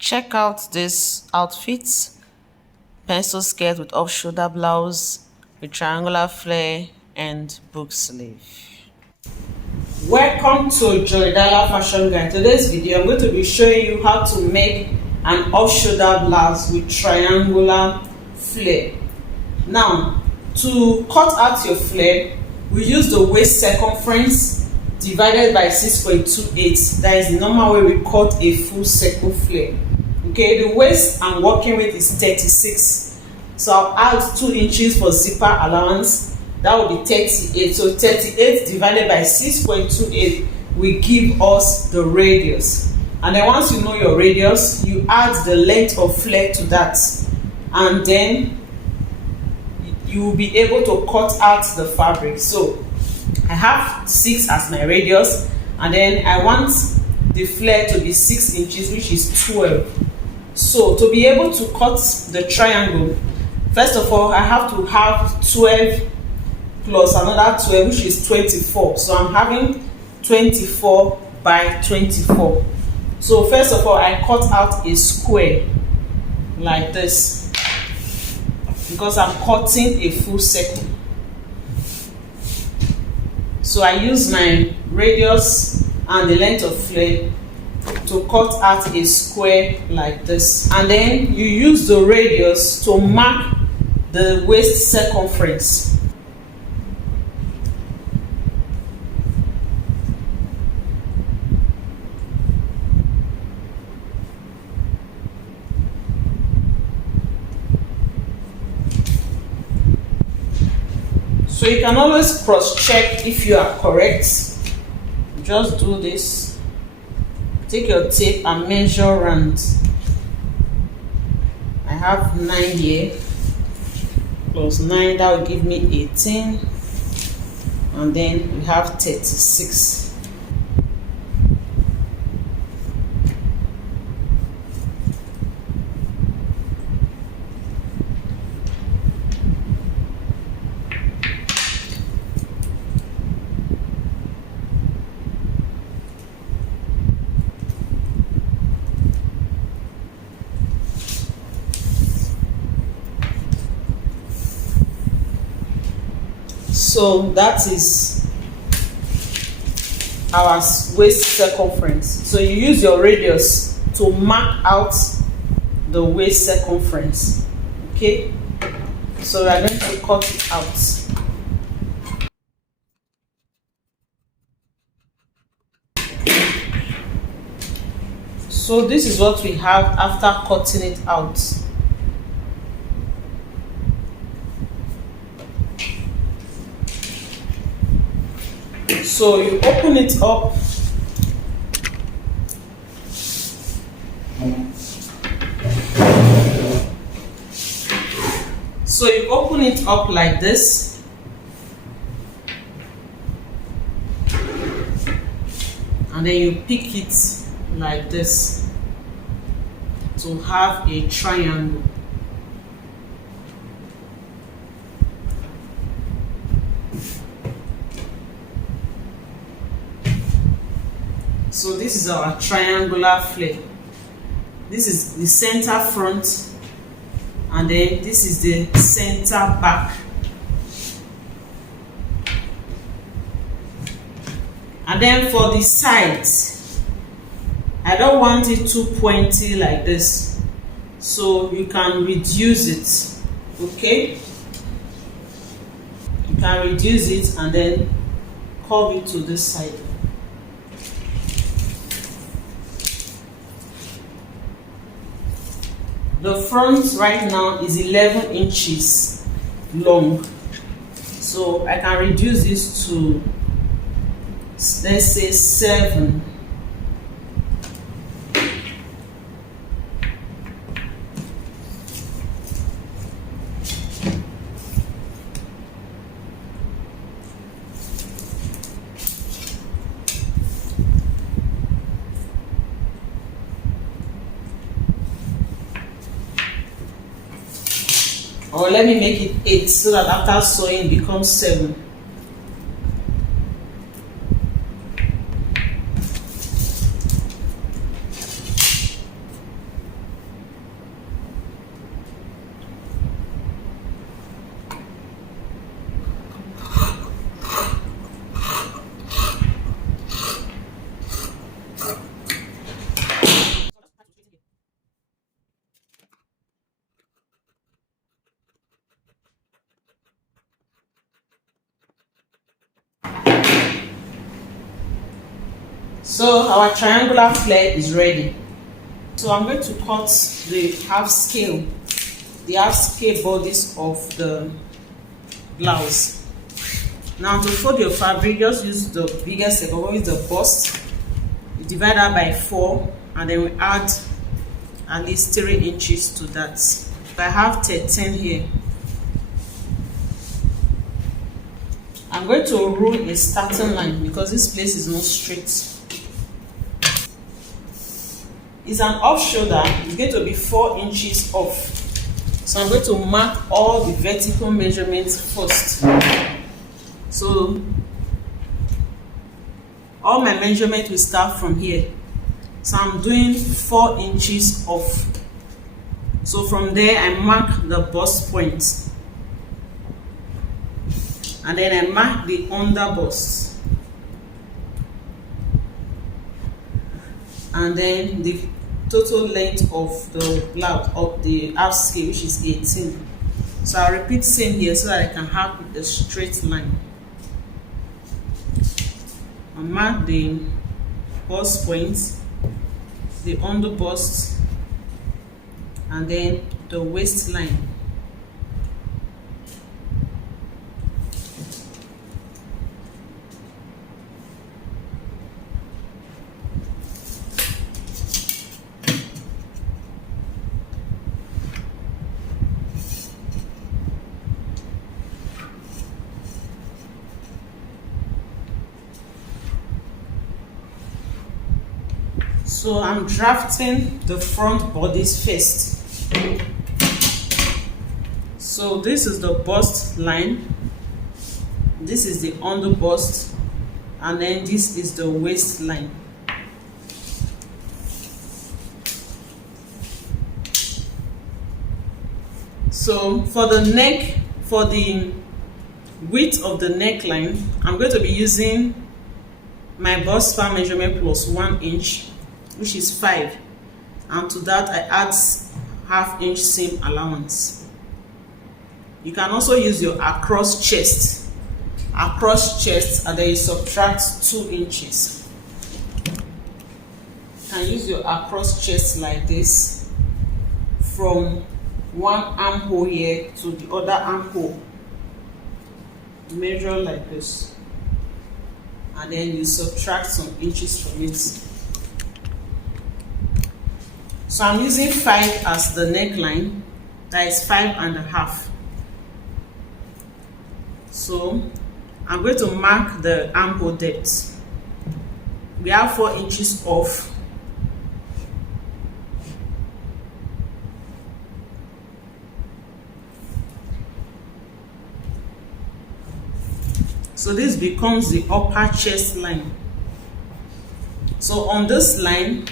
Check out this outfit: pencil skirt with off-shoulder blouse with triangular flare and book sleeve. Welcome to Joidala fashion guide. Today's video I'm going to be showing you how to make an off-shoulder blouse with triangular flare. Now, to cut out your flare, we use the waist circumference divided by 6.28. That is the normal way we cut a full circle flare. Okay, the waist I'm working with is 36, so I'll add 2 inches for zipper allowance. That will be 38. So 38 divided by 6.28 will give us the radius. And then once you know your radius, you add the length of flare to that, and then you will be able to cut out the fabric. So I have 6 as my radius, and then I want the flare to be 6 inches, which is 12. So to be able to cut the triangle, first of all I have to have 12 plus another 12, which is 24. So I'm having 24 by 24. So first of all I cut out a square like this, because I'm cutting a full circle. So I use my radius and the length of flare to cut out a square like this, and then you use the radius to mark the waist circumference. So you can always cross-check if you are correct. Just do this. Take your tape and measure round. I have 9 here. Plus 9, that will give me 18. And then we have 36. So that is our waist circumference. So you use your radius to mark out the waist circumference. Okay, so we are going to cut it out. So this is what we have after cutting it out. So you open it up. So you open it up like this. And then you pick it like this to have a triangle. So this is our triangular flare. This is the center front, and then this is the center back. And then for the sides, I don't want it too pointy like this, so you can reduce it. Okay, you can reduce it and then curve it to this side. The front right now is 11 inches long, so I can reduce this to, let's say, 7. Or let me make it 8, so that after sewing it becomes 7. So our triangular flare is ready. So I'm going to cut the half scale bodice of the blouse. Now to fold your fabric, just use the biggest second, always the bust, divide that by 4, and then we add at least 3 inches to that. If I have 13 here, I'm going to rule a starting line because this place is not straight. It's an off shoulder, it's going to be 4 inches off. So I'm going to mark all the vertical measurements first. So all my measurement will start from here. So I'm doing 4 inches off. So from there I mark the bust point. And then I mark the under bust. And then the total length of the blouse of the half scale, which is 18. So I'll repeat same here so that I can have the straight line. I'll mark the bust point, the under bust, and then the waistline. So I'm drafting the front bodice first. So this is the bust line, this is the under bust, and then this is the waistline. So for the neck, for the width of the neckline, I'm going to be using my bust span measurement plus 1 inch, which is 5, and to that I add ½ inch seam allowance. You can also use your across chest, and then you subtract 2 inches. You can use your across chest like this, from one armhole here to the other armhole. Measure like this, and then you subtract some inches from it. So I'm using 5 as the neckline, that is 5.5. So I'm going to mark the armhole depth. We have 4 inches off. So this becomes the upper chest line. So on this line,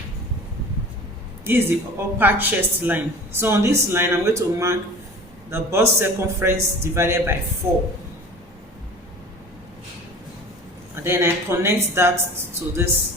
this is the upper chest line. So on this line, I'm going to mark the bust circumference divided by 4. And then I connect that to this.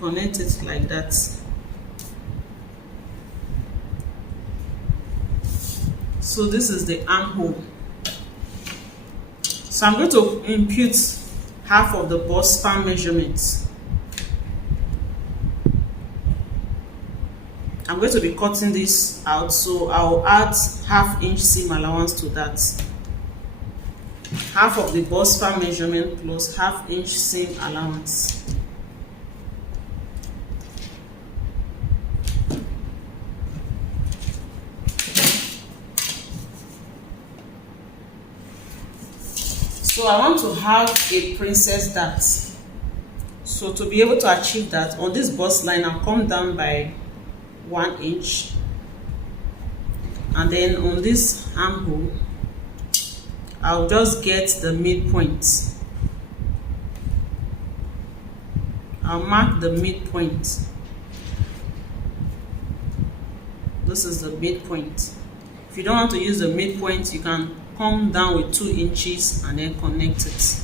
Connect it like that. So this is the armhole. So I'm going to impute half of the bust span measurements. I'm going to be cutting this out, so I'll add ½ inch seam allowance to that. Half of the bust span measurement plus ½ inch seam allowance. So I want to have a princess dart. So to be able to achieve that, on this bust line, I'll come down by 1 inch. And then on this armhole, I'll just get the midpoint. I'll mark the midpoint. This is the midpoint. If you don't want to use the midpoint, you can come down with 2 inches and then connect it.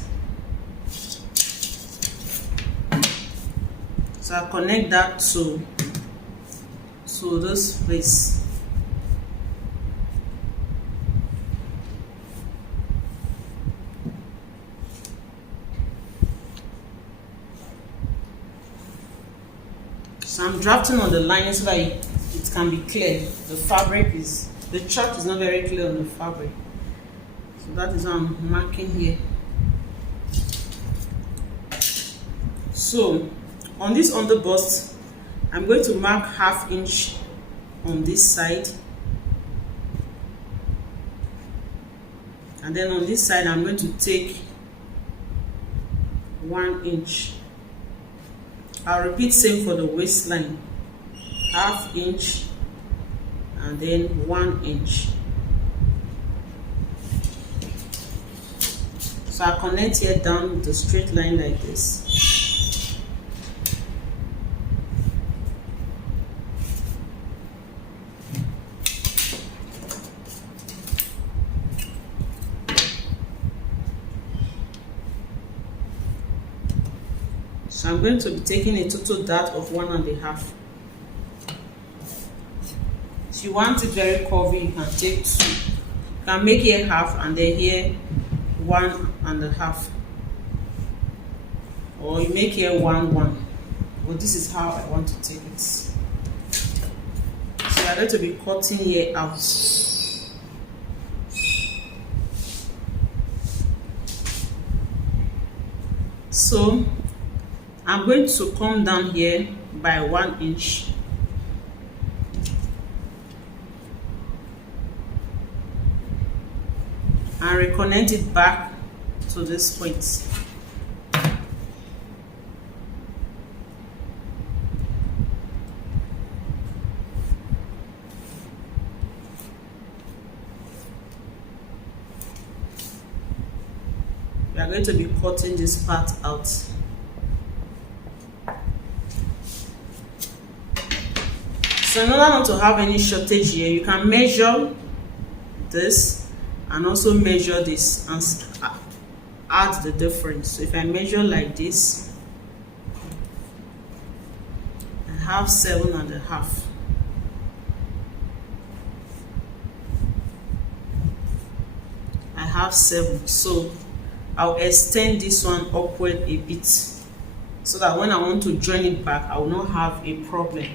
So I connect that to this place. So I'm drafting on the line so that it can be clear. The chart is not very clear on the fabric. So that is what I'm marking here. So on this underbust, I'm going to mark 1/2 inch on this side, and then on this side I'm going to take 1 inch. I'll repeat same for the waistline, 1/2 inch and then 1 inch. So I connect here down with a straight line like this. So I'm going to be taking a total dart of 1.5. If you want it very curvy, you can take 2. You can make here 1/2 and then here 1.5, or you make here 1. But this is how I want to take it. So I'm going to be cutting here out. So I'm going to come down here by 1 inch. And reconnect it back to this point. We are going to be cutting this part out. So in order not to have any shortage here, you can measure this and also measure this and add the difference. So if I measure like this, I have 7.5. I have 7. So I'll extend this one upward a bit so that when I want to join it back, I will not have a problem.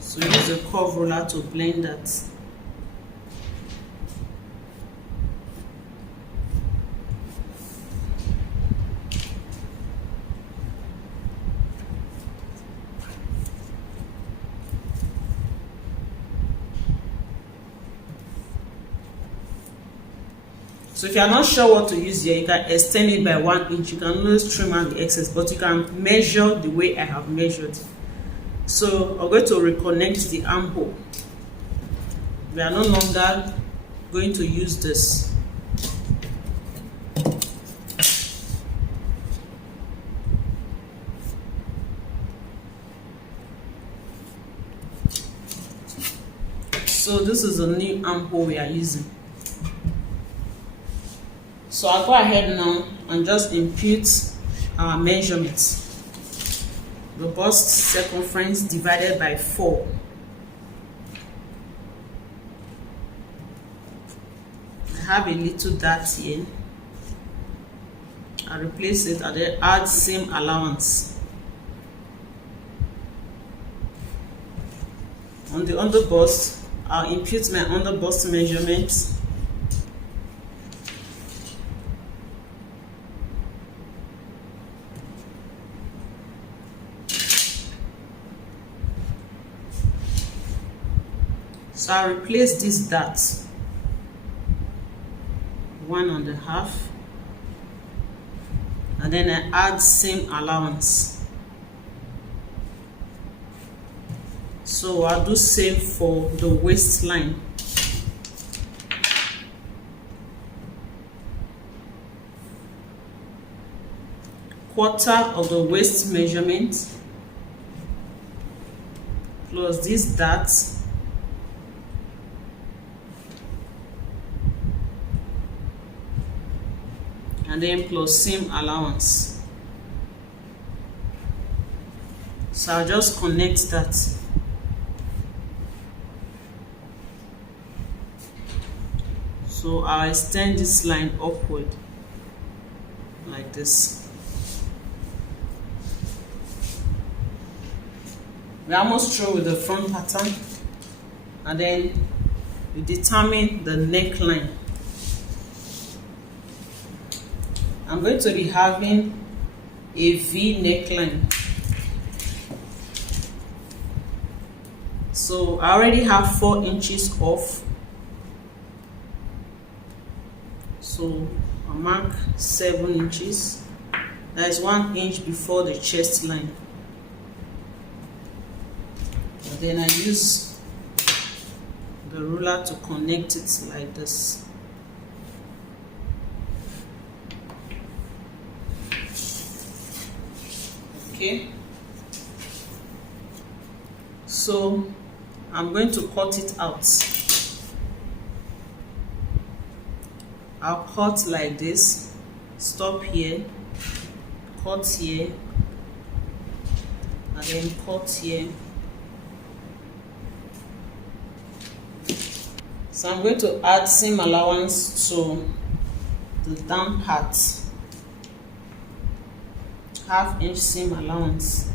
So use a curve roller to blend that. So if you are not sure what to use here, you can extend it by 1 inch. You can always trim out the excess, but you can measure the way I have measured. So I'm going to reconnect the armhole. We are no longer going to use this. So this is the new armhole we are using. So I'll go ahead now and just impute our measurements. The bust circumference divided by 4. I have a little dart here. I'll replace it and then add same allowance. On the underbust, I'll impute my underbust measurements. So I replace this dart 1.5, and then I add same allowance. So I'll do same for the waistline. Quarter of the waist measurement plus this dart, and then plus seam allowance. So I'll just connect that. So I'll extend this line upward like this. We're almost through with the front pattern, and then we determine the neckline. I'm going to be having a V neckline. So I already have 4 inches off. So I'll mark 7 inches. That is 1 inch before the chest line. And then I use the ruler to connect it like this. Okay. So I'm going to cut it out. I'll cut like this, stop here, cut here, and then cut here. So I'm going to add seam allowance to the down part, 1/2 inch seam allowance.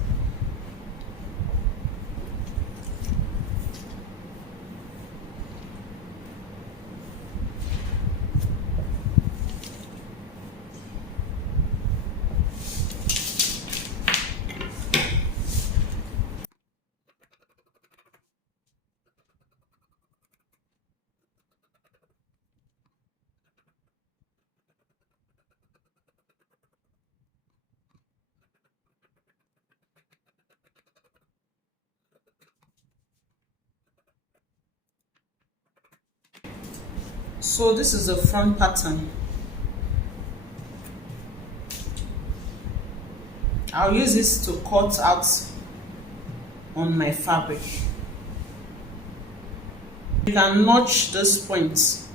So this is the front pattern. I'll use this to cut out on my fabric. You can notch this point.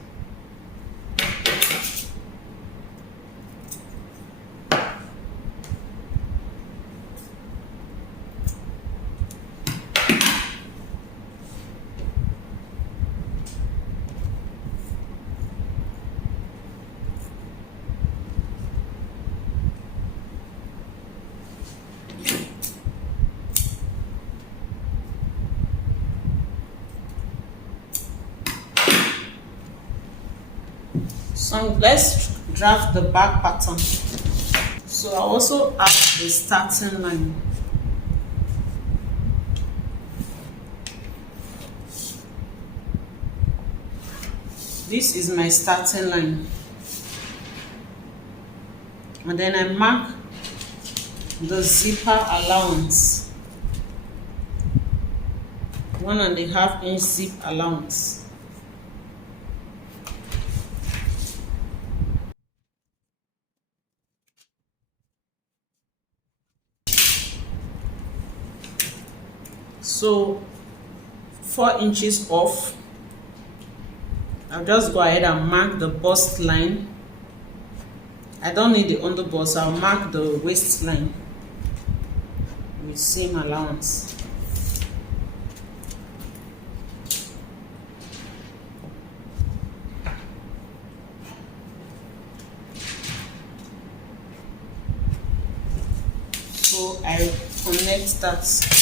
So let's draft the back pattern. So I also add the starting line. This is my starting line. And then I mark the zipper allowance. 1.5 inch zip allowance. So 4 inches off. I'll just go ahead and mark the bust line. I don't need the underbust, I'll mark the waistline with seam allowance. So I connect that.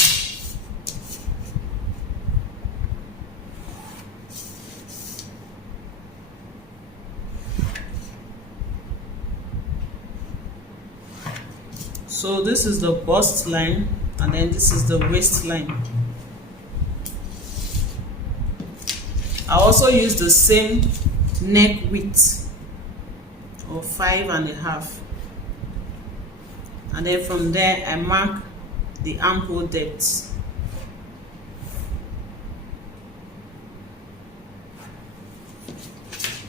So this is the bust line, and then this is the waistline. I also use the same neck width of 5.5, and then from there I mark the armhole depth.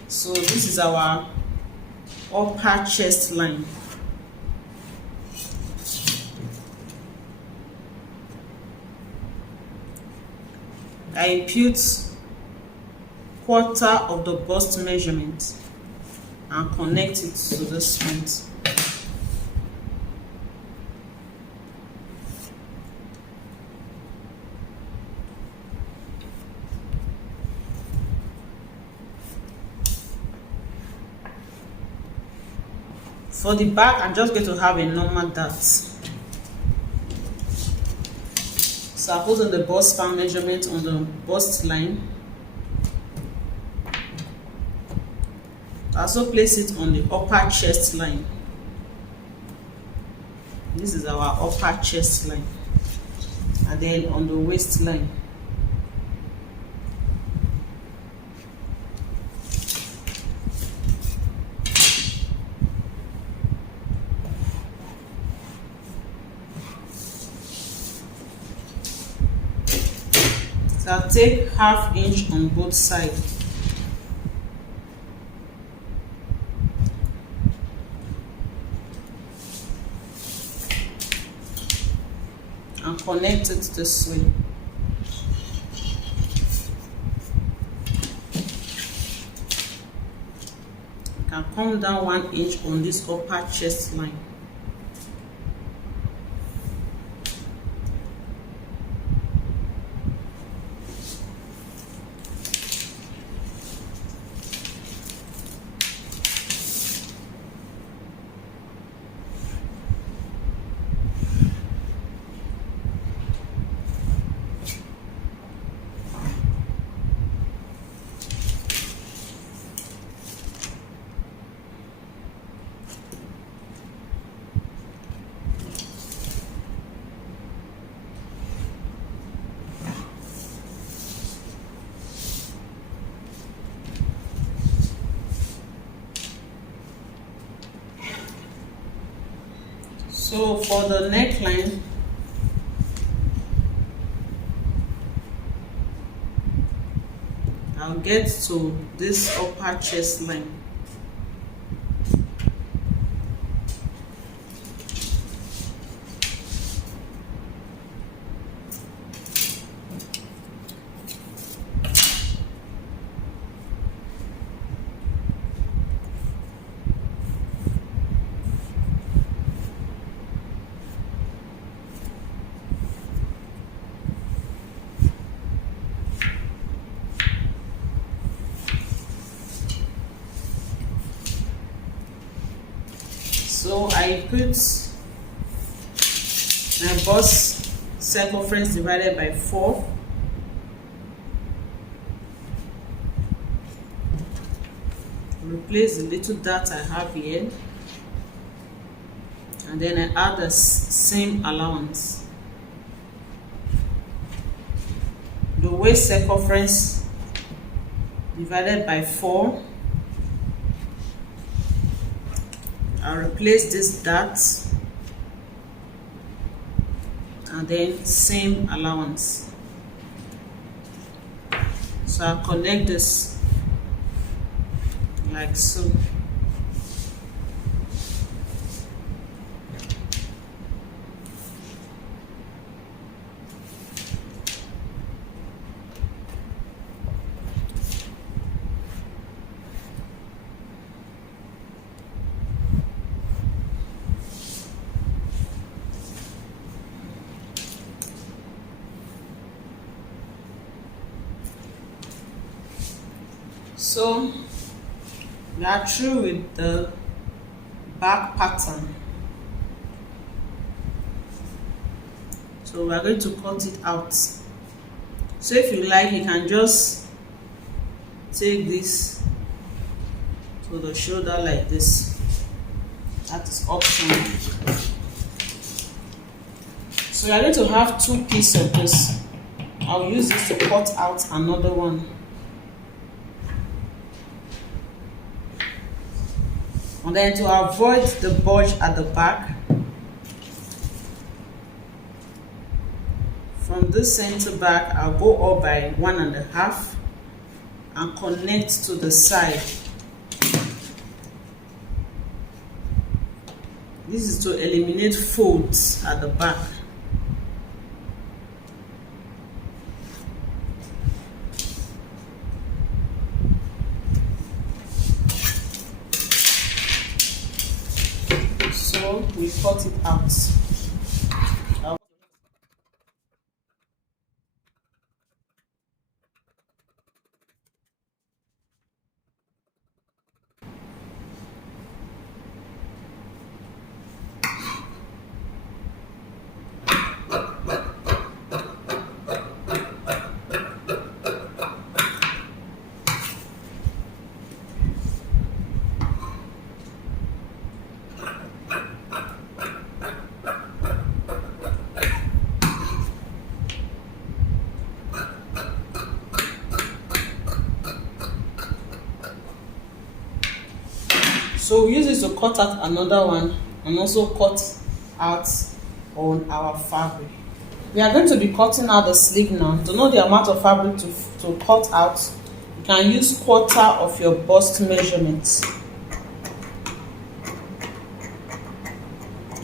So this is our upper chest line. I impute quarter of the bust measurement and connect it to this point. For the back, I'm just going to have a normal dart. So I put on the bust span measurement on the bust line. I also place it on the upper chest line. This is our upper chest line. And then on the waistline. So I'll take ½ inch on both sides. And connect it this way. I can come down 1 inch on this upper chest line. So for the neckline, I'll get to this upper chest line. So I put my bust circumference divided by 4. Replace the little dart I have here, and then I add the same allowance. The waist circumference divided by 4. I'll replace this dart and then same allowance. So I'll connect this like so. So we are through with the back pattern. So we are going to cut it out. So if you like, you can just take this to the shoulder like this. That is optional. So we are going to have 2 pieces of this. I'll use this to cut out another one. And then to avoid the bulge at the back, from this center back, I'll go up by 1.5 and connect to the side. This is to eliminate folds at the back. we cut it out. So we use this to cut out another one and also cut out on our fabric. We are going to be cutting out the sleeve now. To know the amount of fabric to cut out, you can use quarter of your bust measurement.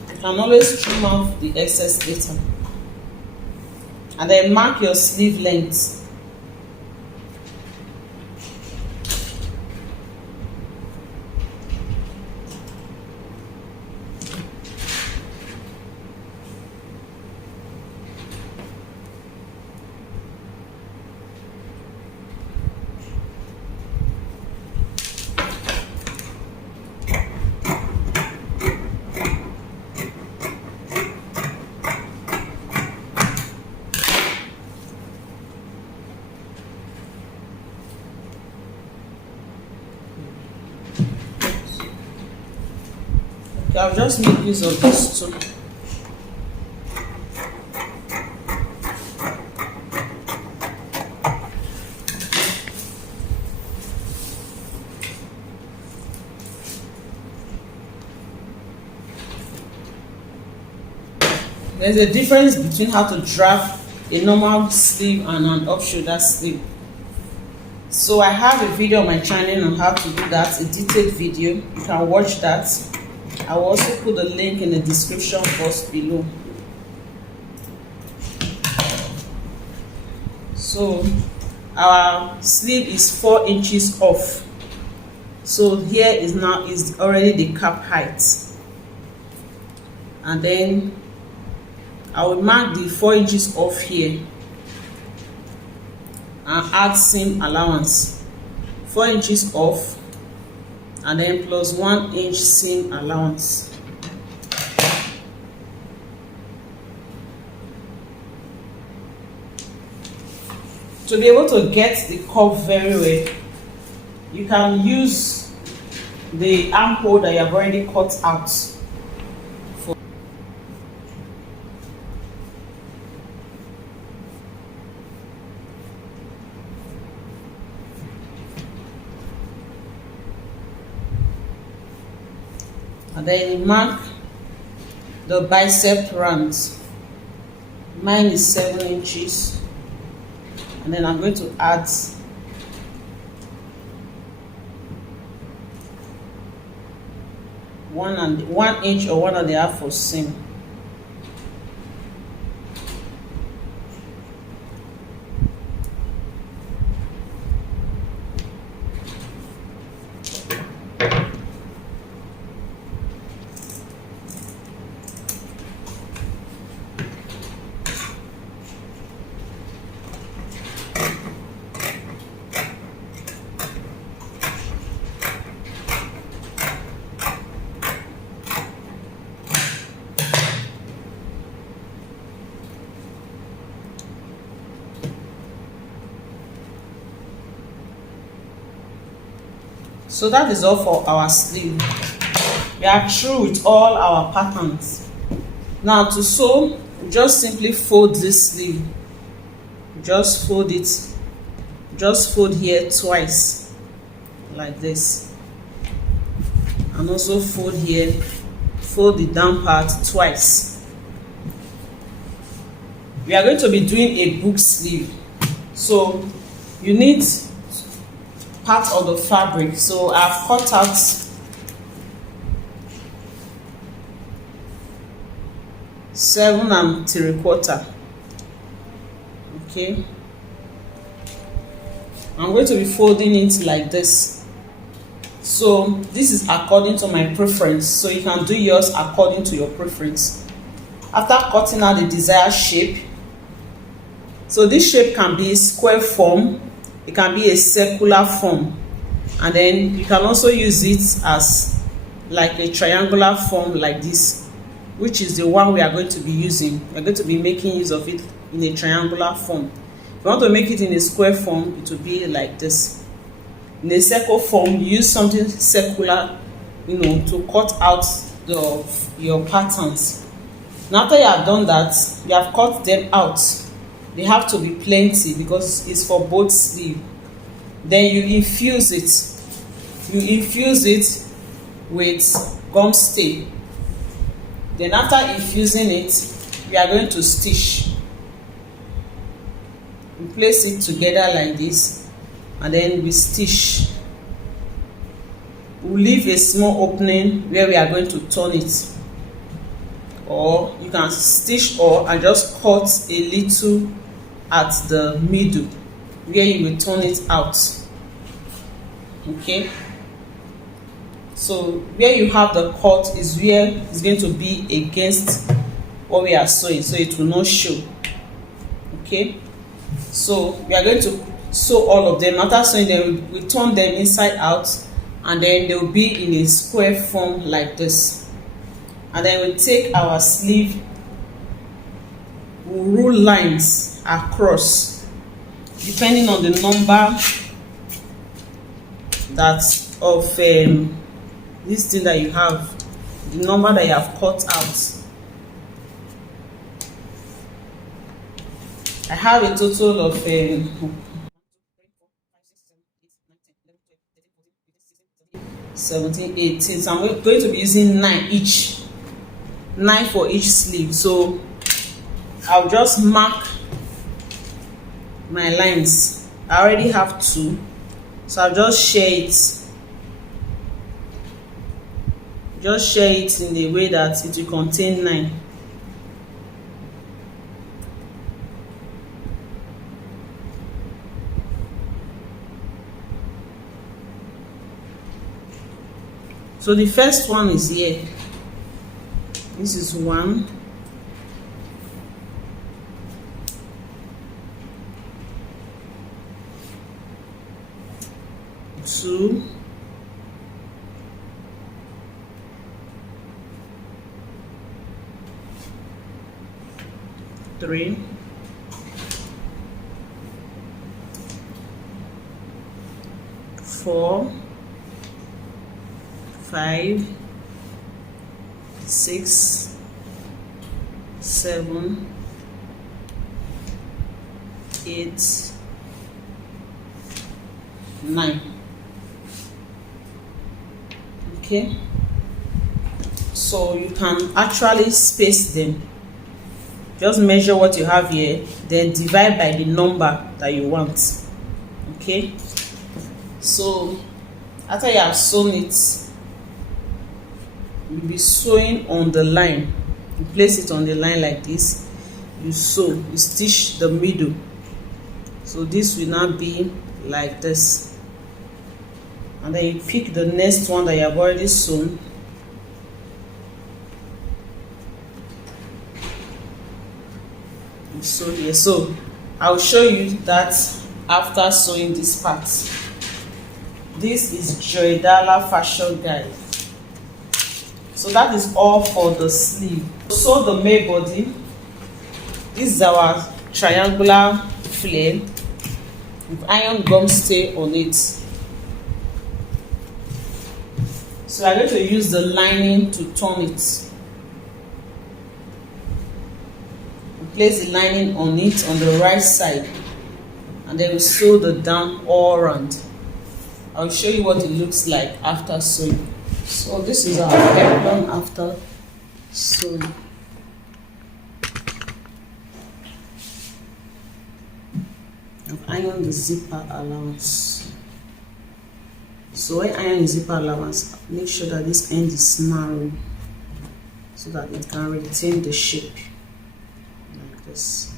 You can always trim off the excess later. And then mark your sleeve length. Okay, I'll just make use of this too. There's a difference between how to draft a normal sleeve and an off-shoulder sleeve. So I have a video on my channel on how to do that, a detailed video. You can watch that. I will also put the link in the description box below. So our sleeve is 4 inches off. So here is already the cap height. And then I will mark the 4 inches off here and add seam allowance. 4 inches off and then plus 1 inch seam allowance. To be able to get the curve very well, you can use the armhole that you have already cut out. And then mark the bicep rounds. Mine is 7 inches. And then I'm going to add one inch or 1.5 for seam. So that is all for our sleeve. We are through with all our patterns. Now to sew, just simply fold this sleeve. Just fold it. Just fold here twice, like this. And also fold here. Fold the down part twice. We are going to be doing a book sleeve. So you need part of the fabric. So I've cut out seven and 3/4. Okay, I'm going to be folding it like this. So this is according to my preference, so you can do yours according to your preference. After cutting out the desired shape, so this shape can be a square form, it can be a circular form, and then you can also use it as like a triangular form like this, which is the one we are going to be using. We are going to be making use of it in a triangular form. If you want to make it in a square form, it will be like this. In a circle form, you use something circular, to cut out your patterns. Now after you have done that, you have cut them out. They have to be plenty because it's for both sleeve. Then you infuse it. You infuse it with gum stay. Then after infusing it, we are going to stitch. We place it together like this, and then we stitch. We'll leave a small opening where we are going to turn it, or you can stitch and just cut a little at the middle where you will turn it out. Okay, so where you have the cut is where it's going to be against what we are sewing, so it will not show. Okay, so we are going to sew all of them. After sewing them, we turn them inside out, and then they will be in a square form like this. And then we take our sleeve, we'll rule lines across depending on the number of this thing that you have, the number that you have cut out. I have a total of 17, 18, so I'm going to be using 9 for each sleeve. So I'll just mark my lines. I already have 2, so I'll just share it. Just share it in a way that it will contain 9. So the first one is here. This is 1, 2, 3, 4, 5, 6, 7, 8, 9. Okay, so you can actually space them. Just measure what you have here, then divide by the number that you want. Okay, so after you have sewn it, you'll be sewing on the line. You place it on the line like this, you sew, you stitch the middle. So this will now be like this, and then you pick the next one that you have already sewn. You sew here. So I'll show you that after sewing this part. This is Joidala fashion guide. So that is all for the sleeve. Sew the main body. This is our triangular flare with iron gum stay on it. So I'm going to use the lining to turn it. Place the lining on it on the right side, and then we sew the down all around. I'll show you what it looks like after sewing. So this is our peplum after sewing. I've ironed the zipper allowance. So when iron the zipper allowance, make sure that this end is narrow so that it can retain the shape like this.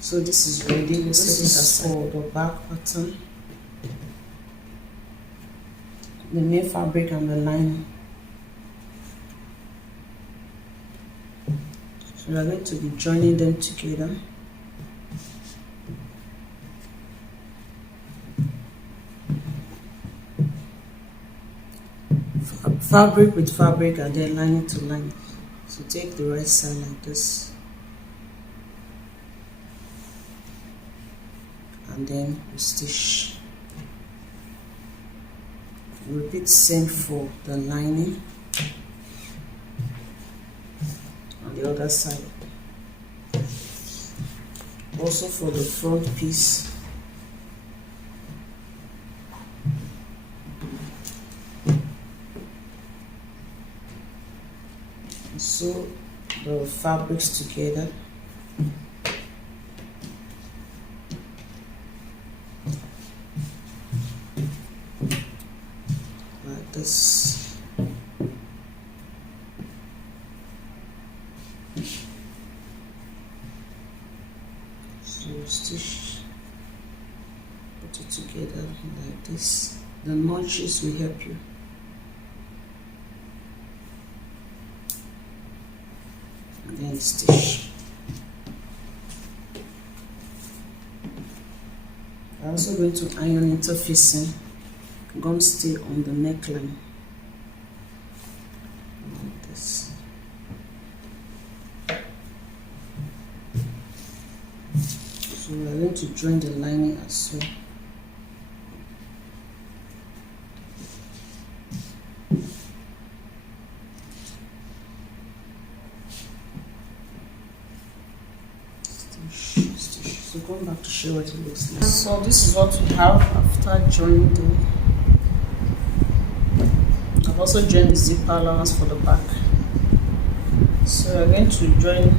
So this is ready. This is for the back pattern. the main fabric and the lining. So we are going to be joining them together. Fabric with fabric and then lining to line. So take the right side like this, and then we stitch. Repeat same for the lining on the other side. Also for the front piece. Sew the fabrics together. Like this. So stitch, put it together like this. The notches will help you. Then stitch. I'm also going to iron interfacing gum stay on the neckline like this. So we are going to join the lining as well. So going back to show what it looks like. So this is what we have after joining them. I've also joined the zipper allowance for the back. So we're going to join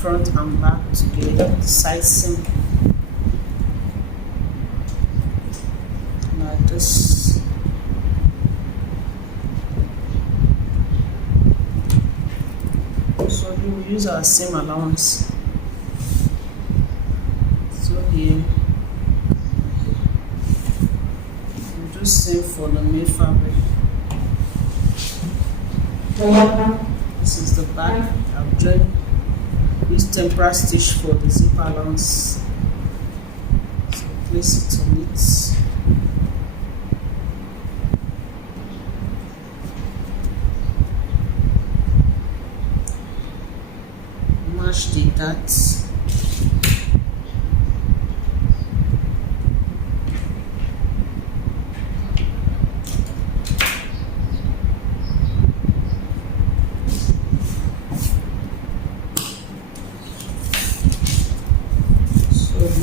front and back together, side seam like this. So we will use our seam allowance. Here, we'll do same for the main fabric. This is the back. I've joined this temporary stitch for the zipper allowance. So place it on it. Match the darts.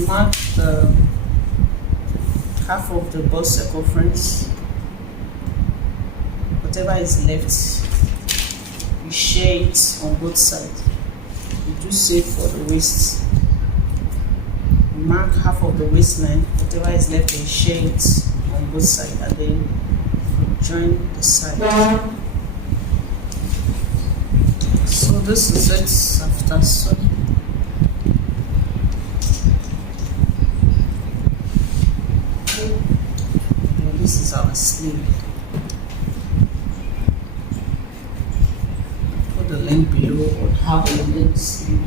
Mark the half of the bust circumference. Whatever is left, you share it on both sides. You do same for the waist. You mark half of the waistline. Whatever is left, you share it on both sides, and then join the side. So this is it after sewing. This is our sleeve. Put the length below or half the length sleeve.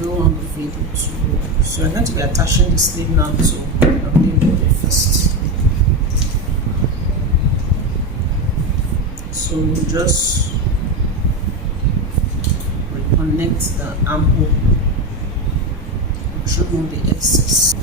Don't want the video too low. So I'm going to be attaching the sleeve now to the main body first. So we just reconnect the armhole and remove the excess.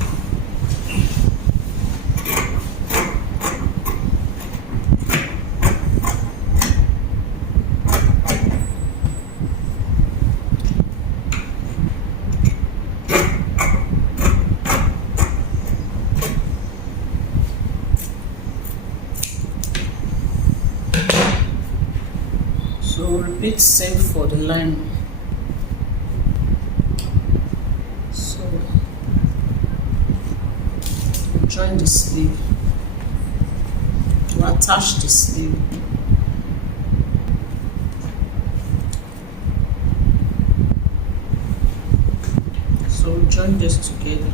So repeat same for the line. So join the sleeve to attach the sleeve. So join this together.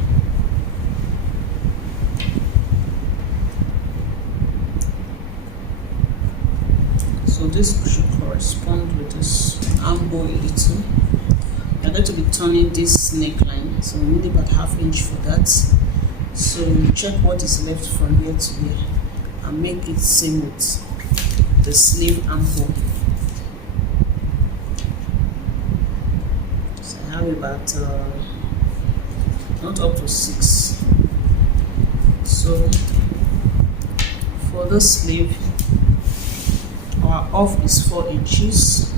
So this should correspond with this armhole a little. We're going to be turning this neckline, so we need about ½ inch for that. So you check what is left from here to here and make it same with the sleeve armhole. So I have about not up to 6. So for the sleeve, our off is 4 inches.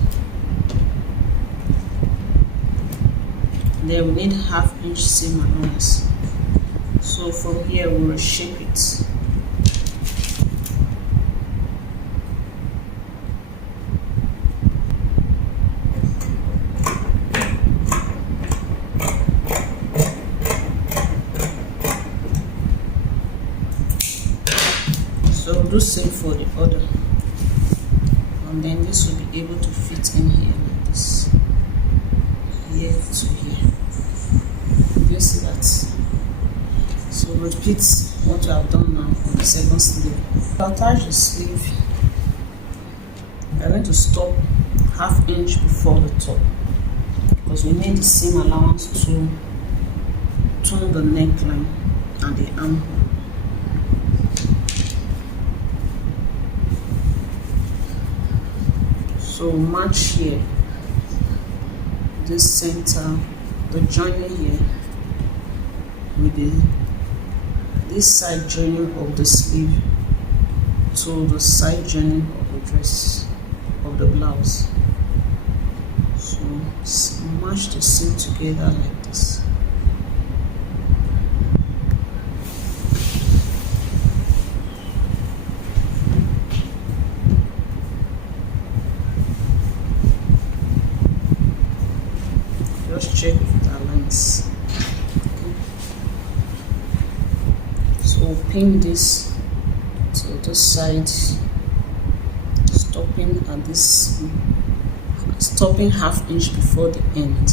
Then we need ½ inch seam allowance. So from here we will shape it. So do same for the other, and then this will be able to fit in here like this, here to here. You see that? So repeat what you have done now on the second sleeve. To attach the sleeve, we are going to stop ½ inch before the top, because we need the seam allowance to turn the neckline and the armhole. So match here, this center, the joining here with this side joining of the sleeve to the side joining of the dress, of the blouse. So match the seam together like this. Just check if it aligns. Okay. So pin this to this side, stopping at this, stopping ½ inch before the end.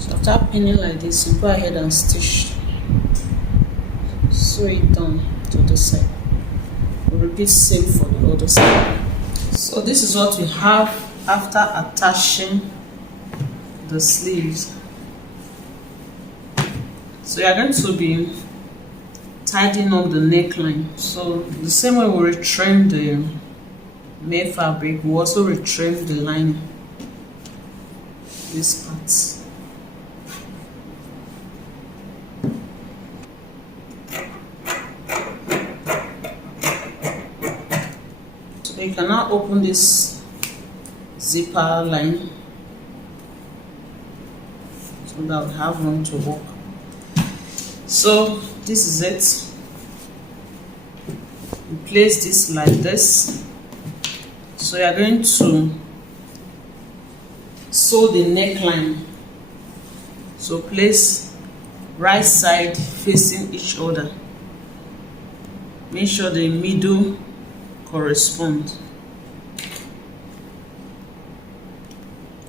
So after pinning like this, you go ahead and stitch, sew it down to the side. We'll repeat same for the other side. So this is what we have after attaching the sleeves. So you are going to be tidying up the neckline. So the same way we retrim the main fabric, we also retrim the lining, this part. So you can now open this zipper line so that we have room to work. So this is it. You place this like this. So you are going to sew the neckline. So place right side facing each other. Make sure the middle correspond.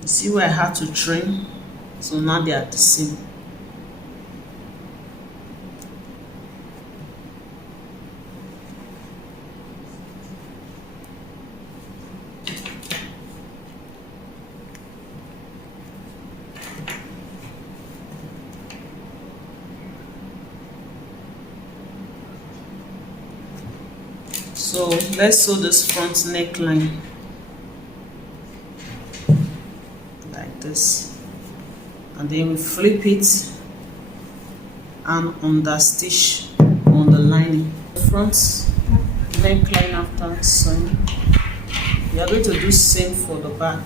You see where I had to trim? So now they are the same. So let's sew this front neckline like this, and then we flip it and understitch on the lining. The front neckline after sewing, we are going to do same for the back.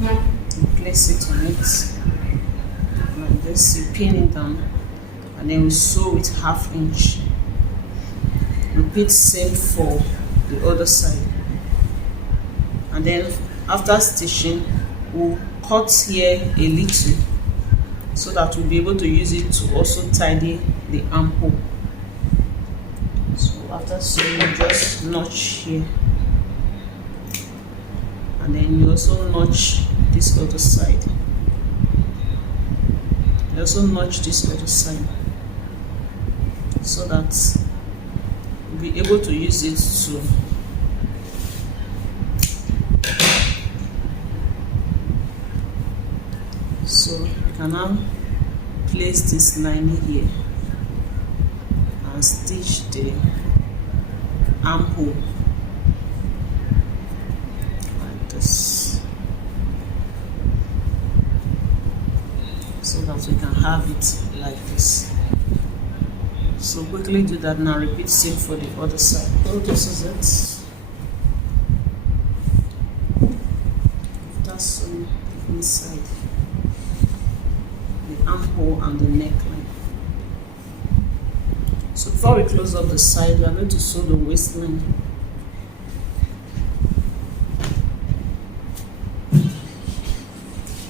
You place it on it like this, you pin it down, and then we sew with ½ inch. Repeat same for the other side, and then after stitching we'll cut here a little so that we'll be able to use it to also tidy the armhole. After sewing, you just notch here, and then you also notch this other side. You also notch this other side so that you'll be able to use it to so you can now place this lining here and stitch the armhole like this, so that we can have it like this. So quickly do that now. Repeat same for the other side. So this is it. That's sewing the inside, the armhole and the neckline. So before we close up the side, we are going to sew the waistline.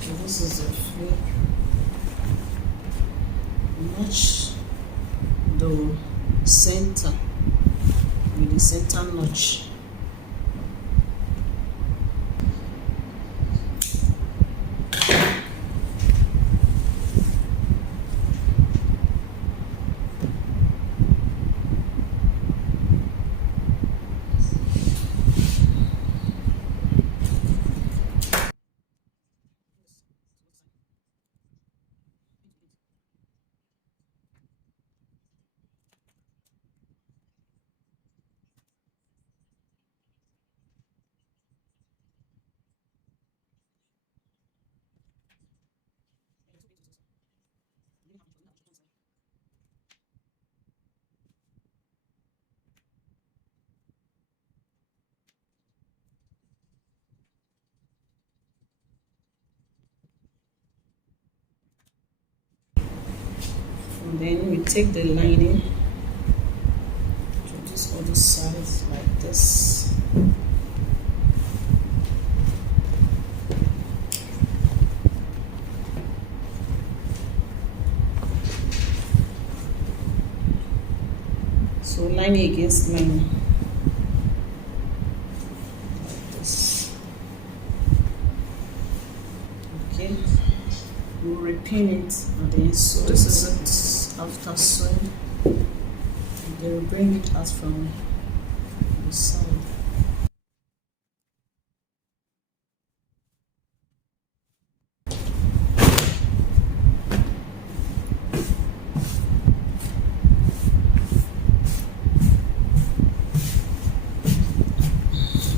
So this is the flip. Notch the center with the center notch. And then we take the lining to this other side like this. So lining against lining like this. Okay, we'll repin it and then sew. This is it after sewing. And then we'll bring it out from the side.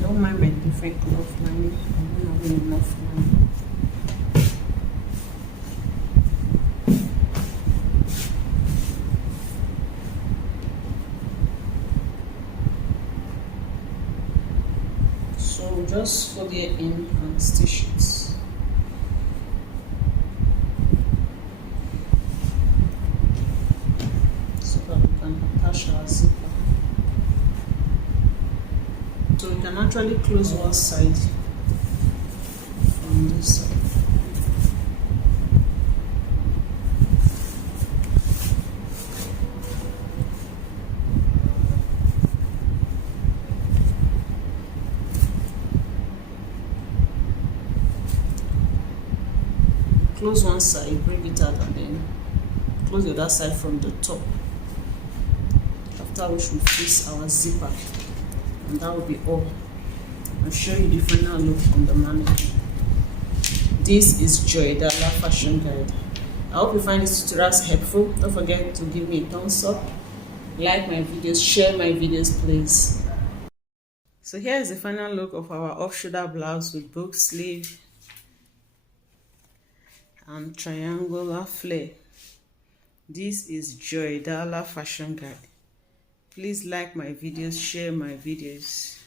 Don't mind my different cloth lining. I don't have enough lining. So just fold it in and stitch it. So that we can attach our zipper. So we can actually close one side from this side. Close one side, bring it out, and then close the other side from the top. After which we fix our zipper, and that will be all. I'll show you the final look on the mannequin. This is Joidala fashion guide. I hope you find this tutorials helpful. Don't forget to give me a thumbs up, like my videos, share my videos please. So here is the final look of our off-shoulder blouse with book sleeve and triangular flare. This is Joidala fashion guide. Please like my videos, share my videos.